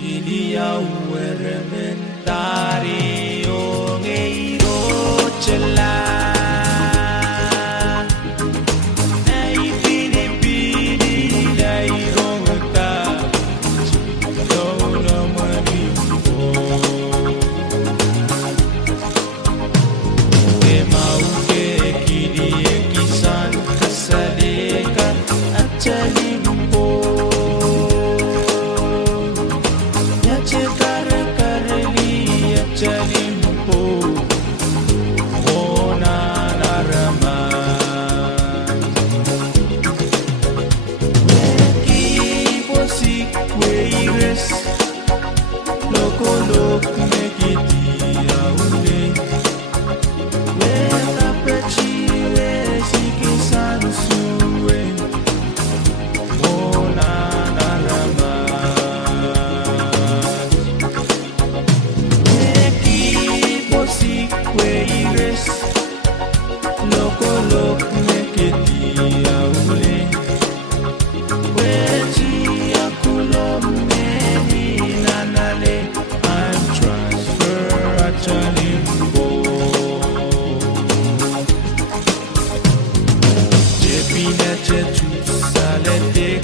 Chilia uerementari o ngeiro chela. Nei pini pini nei rongta. Chilo no manimbo. E mauke kiri e kisan kasaleka achalimbo. Chalimpo ona narama ki posik weires loko lok mekiti aule we tapechi we sikisan suwe ona narama Weires loko lok meketi aule wechi akulom meni nanale I'm transfer achalimbo Jepina chetu sale tek